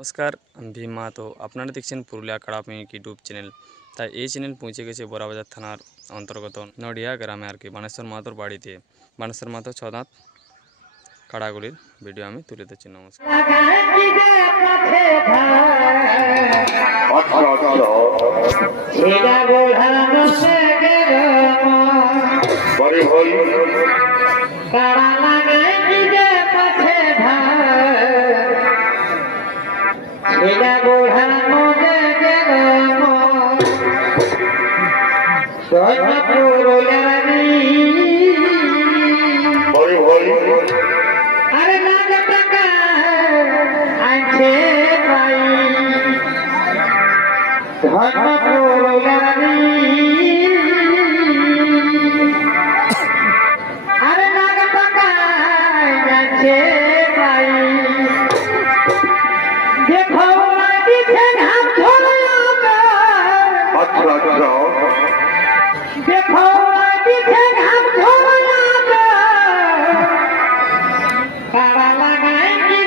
নমস্কার, আমি ভীম মাহাতো। আপনারা দেখছেন পুরুলিয়া কাড়া প্রেমিক ইউটিউব চ্যানেল। তাই এই চ্যানেল পৌঁছে গেছে বড়াবাজার থানার অন্তর্গত নডিয়া গ্রামে আর কি, বানেশ্বর মাহাতোর বাড়িতে। বানেশ্বর মাহাতো ছদাঁত কাড়াগুলির ভিডিও আমি তুলে দিচ্ছি। নমস্কার। अरे नाग टका आंखे पाई धर्म पुरुलारी अरे नाग टका आंखे पाई देखो पीछे घाम छोड़ा देखो पीछे घाम छोड़ा काड़ा लगाएंगे